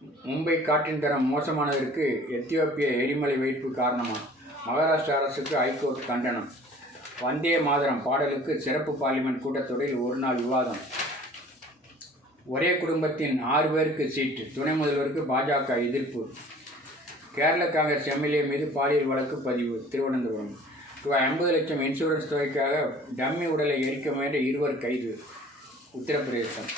மும்பை காற்றின் தரம் மோசமானதற்கு எத்தியோப்பிய எரிமலை வெடிப்பு காரணமா? மகாராஷ்டிரா அரசுக்கு ஹைகோர்ட் கண்டனம். வந்தே மாதரம் பாடலுக்கு சிறப்பு பார்லிமெண்ட் கூட்டத்தொடரில் ஒரு நாள் விவாதம். ஒரே குடும்பத்தின் 6 பேருக்கு சீட்டு, துணை முதல்வருக்கு பாஜக எதிர்ப்பு. கேரள காங்கிரஸ் எம்எல்ஏ மீது பாலியல் வழக்கு பதிவு. திருவனந்தபுரம். ரூபாய் 50 லட்சம் இன்சூரன்ஸ் தொகைக்காக டம்மி உடலை எரிக்க முயன்ற 2 கைது. உத்தரப்பிரதேசம்.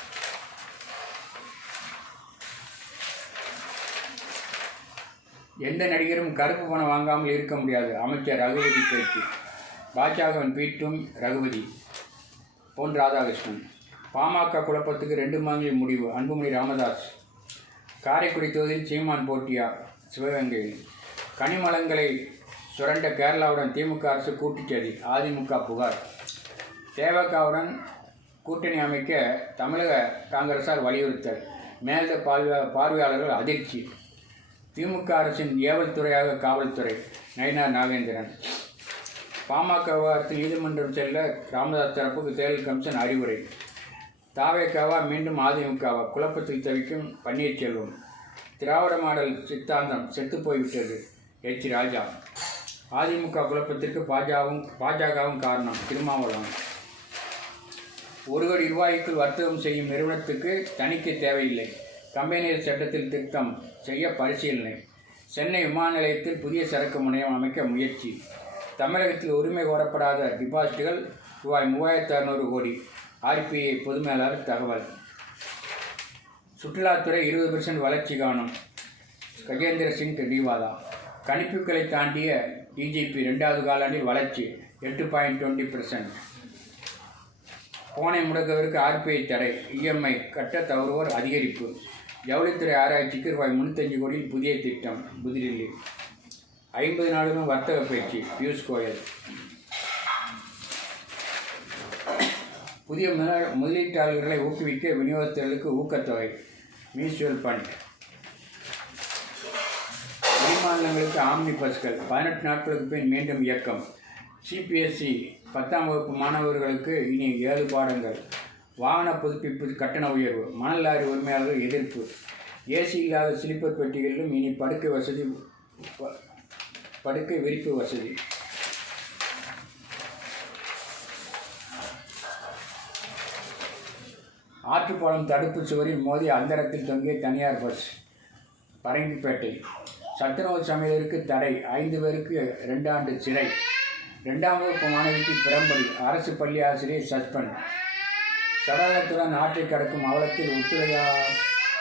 எந்த நடிகரும் கருப்பு பணம் வாங்காமல் இருக்க முடியாது. அமைச்சர் ரகுபதி பேச்சு. பாஜகவின் பீட்டும் ரகுபதி. பொன் ராதாகிருஷ்ணன். பாமக குழப்பத்துக்கு 2 மாதங்களில் முடிவு. அன்புமணி ராமதாஸ். காரைக்குடி தொகுதியில் சீமான் போட்டியா? சிவகங்கையில். கனிமலங்களை சுரண்ட கேரளாவுடன் திமுக அரசு கூட்டுச்சதி. அதிமுக புகார். தேவகாவுடன் கூட்டணி அமைக்க தமிழக காங்கிரசார் வலியுறுத்தல். மேல்த பார்வையாளர்கள் அதிர்ச்சி. திமுக அரசின் ஏவல் துறையாக காவல்துறை. நயினார் நாகேந்திரன். பாமக விவகாரத்தில் நீதிமன்றம் செல்ல ராமதாஸ் தரப்புக்கு தேர்தல் கமிஷன் அறிவுரை. தாவேகாவா மீண்டும் அதிமுகவா? குழப்பத்தில் தவிக்கும் பன்னீர்செல்வம். திராவிட மாடல் சித்தாந்தம் செத்துப்போய்விட்டது. எச். ராஜா. அதிமுக குழப்பத்திற்கு பாஜகவும் காரணம். திருமாவளவன். 1 கோடி ரூபாய்க்குள் வர்த்தகம் செய்யும் நிறுவனத்துக்கு தணிக்கை தேவையில்லை. கம்பெனியர் சட்டத்தில் திருத்தம் செய்ய பரிசீலனை. சென்னை விமான நிலையத்தில் புதிய சரக்கு முனையம் அமைக்க முயற்சி. தமிழகத்தில் உரிமை கோரப்படாத டிபாசிட்டுகள் ரூபாய் 3600 கோடி. ஆர்பிஐ பொதுமேலாளர் தகவல். சுற்றுலாத்துறை 20% வளர்ச்சி காணும். கஜேந்திர சிங் டெடிவாலா. கணிப்புகளை தாண்டிய டிஜிபி 2வது காலாண்டில் வளர்ச்சி 8.20%. போனை முடக்குவதற்கு ஆர்பிஐ தடை. இஎம்ஐ கட்ட தவறுவோர் அதிகரிப்பு. ஜவுளித்துறை ஆராய்ச்சிக்கு ரூபாய் 305 கோடியில் புதிய திட்டம். புதுடில்லி. 50 நாடுகளும் வர்த்தக பயிற்சி. பியூஷ் கோயல். புதிய முதலீட்டாளர்களை ஊக்குவிக்க விநியோகஸ்தர்களுக்கு ஊக்கத்தொகை. Mutual fund. வெளிமாநிலங்களுக்கு ஆம்னி பஸ்கள் 18 நாட்களுக்கு பின் மீண்டும் இயக்கம். சிபிஎஸ்இ 10ஆம் வகுப்பு மாணவர்களுக்கு இனி 7 பாடங்கள். வாகன புதுப்பிப்பு கட்டண உயர்வு. மணல் லாரி உரிமையாளர்கள் எதிர்ப்பு. ஏசி இல்லாத ஸ்லீப்பர் பெட்டிகளிலும் இனி படுக்கை விரிப்பு வசதி. ஆற்றுப்பாலம் தடுப்பு சுவரில் மோதி அந்தரத்தில் தொங்கிய தனியார் பஸ். பரங்கிப்பேட்டை. சத்துணவு சமையலருக்கு தடை. 5 பேருக்கு 2 ஆண்டு சிறை. 2ஆம் வகுப்பு மாணவிக்கு பிரம்படி. அரசு பள்ளி ஆசிரியர் சஸ்பெண்ட். சடலத்துடன் ஆற்றை கடக்கும் அவலத்தில்